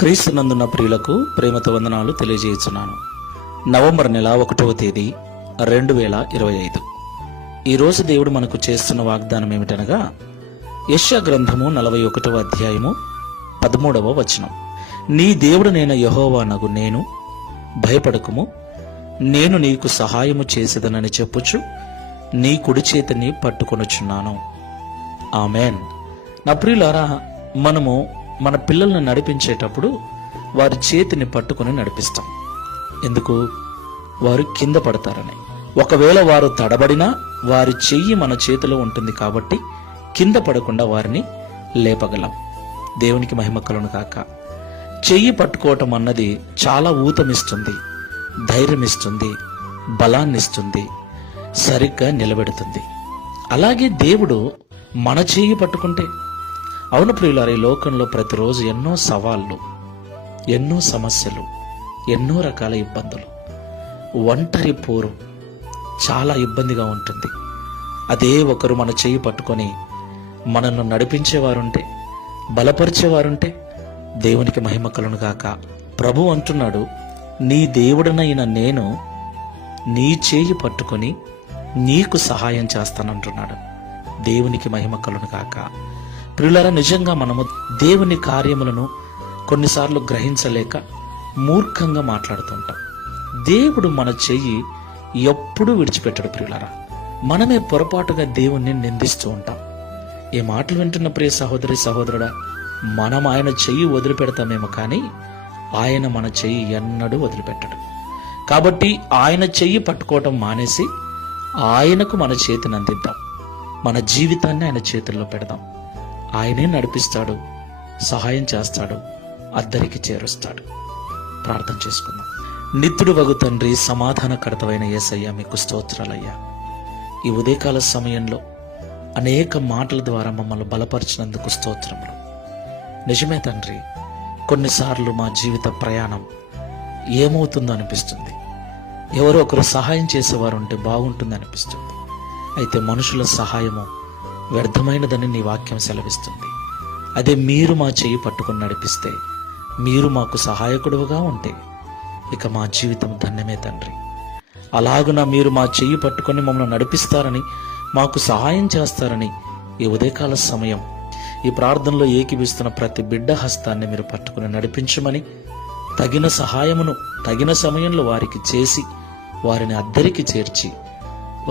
క్రీస్తునందున్న ప్రియులకు ప్రేమతో వందనాలు తెలియజేస్తున్నాను. నవంబర్ నెల 1వ తేదీ 2025. ఈరోజు దేవుడు మనకు చేస్తున్న వాగ్దానం ఏమిటనగా యెషయా గ్రంథము 41వ అధ్యాయము 13వ వచనం. నీ దేవుడనైన యెహోవానగు నేను, భయపడకుము, నేను నీకు సహాయము చేసేదనని చెప్పుచు నీ కుడి చేతిని పట్టుకొనుచున్నాను. ఆమెన్. నా ప్రియులారా, మనము మన పిల్లల్ని నడిపించేటప్పుడు వారి చేతిని పట్టుకుని నడిపిస్తాం. ఎందుకు? వారు కింద పడతారని. ఒకవేళ వారు తడబడినా వారి చెయ్యి మన చేతిలో ఉంటుంది కాబట్టి కింద పడకుండా వారిని లేపగలం. దేవునికి మహిమ కలుగును గాక. చెయ్యి పట్టుకోవటం అన్నది చాలా ఊతమిస్తుంది, ధైర్యమిస్తుంది, బలాన్నిస్తుంది, సరిగ్గా నిలబెడుతుంది. అలాగే దేవుడు మన చెయ్యి పట్టుకుంటే, అవును ప్రియులారా, ఈ లోకంలో ప్రతిరోజు ఎన్నో సవాళ్ళు, ఎన్నో సమస్యలు, ఎన్నో రకాల ఇబ్బందులు, ఒంటరి పోరు చాలా ఇబ్బందిగా ఉంటుంది. అదే ఒకరు మన చెయ్యి పట్టుకొని మనల్ని నడిపించేవారుంటే, బలపరిచేవారుంటే దేవునికి మహిమ కలుగును గాక. ప్రభు అంటున్నాడు, నీ దేవుడనైన నేను నీ చేయి పట్టుకొని నీకు సహాయం చేస్తానంటున్నాడు. దేవునికి మహిమ కలుగును గాక. ప్రియులారా, నిజంగా మనము దేవుని కార్యములను కొన్నిసార్లు గ్రహించలేక మూర్ఖంగా మాట్లాడుతుంటాం. దేవుడు మన చెయ్యి ఎప్పుడూ విడిచిపెట్టడు. ప్రియులారా, మనమే పొరపాటుగా దేవుణ్ణి నిందిస్తూ ఉంటాం. ఈ మాటలు వింటున్న ప్రియ సహోదరి సహోదరుడా, మనం ఆయన చెయ్యి వదిలిపెడతామేమో కానీ ఆయన మన చెయ్యి ఎన్నడూ వదిలిపెట్టడు. కాబట్టి ఆయన చెయ్యి పట్టుకోవటం మానేసి ఆయనకు మన చేతిని అందిద్దాం. మన జీవితాన్ని ఆయన చేతుల్లో పెడదాం. ఆయనే నడిపిస్తాడు, సహాయం చేస్తాడు, అద్దరికి చేరుస్తాడు. ప్రార్థన చేసుకుందాం. నిత్యుడు వగు తండ్రి, సమాధానకర్తవైన యేసయ్య, మీకు స్తోత్రాలయ్యా. ఈ ఉదయకాల సమయంలో అనేక మాటల ద్వారా మమ్మల్ని బలపరిచినందుకు స్తోత్రములు. నిజమే తండ్రి, కొన్నిసార్లు మా జీవిత ప్రయాణం ఏమవుతుందో అనిపిస్తుంది. ఎవరో ఒకరు సహాయం చేసేవారు ఉంటే బాగుంటుంది అనిపిస్తుంది. అయితే మనుషుల సహాయము వ్యర్థమైనదని నీ వాక్యం సెలవిస్తుంది. అదే మీరు మా చెయ్యి పట్టుకుని నడిపిస్తే, మీరు మాకు సహాయకుడుగా ఉంటే ఇక మా జీవితం ధన్యమే తండ్రి. అలాగున మీరు మా చెయ్యి పట్టుకొని మమ్మల్ని నడిపిస్తారని, మాకు సహాయం చేస్తారని ఈ ఉదయకాల సమయం ఈ ప్రార్థనలో ఏకీభిస్తున్న ప్రతి బిడ్డ హస్తాన్ని మీరు పట్టుకుని నడిపించమని, తగిన సహాయమును తగిన సమయంలో వారికి చేసి వారిని అద్దరికి చేర్చి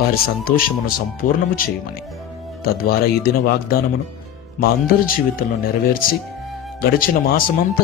వారి సంతోషమును సంపూర్ణము చేయమని, తద్వారా ఈ దిన వాగ్దానమును మా అందరి జీవితంలో నెరవేర్చి గడిచిన మాసమంతా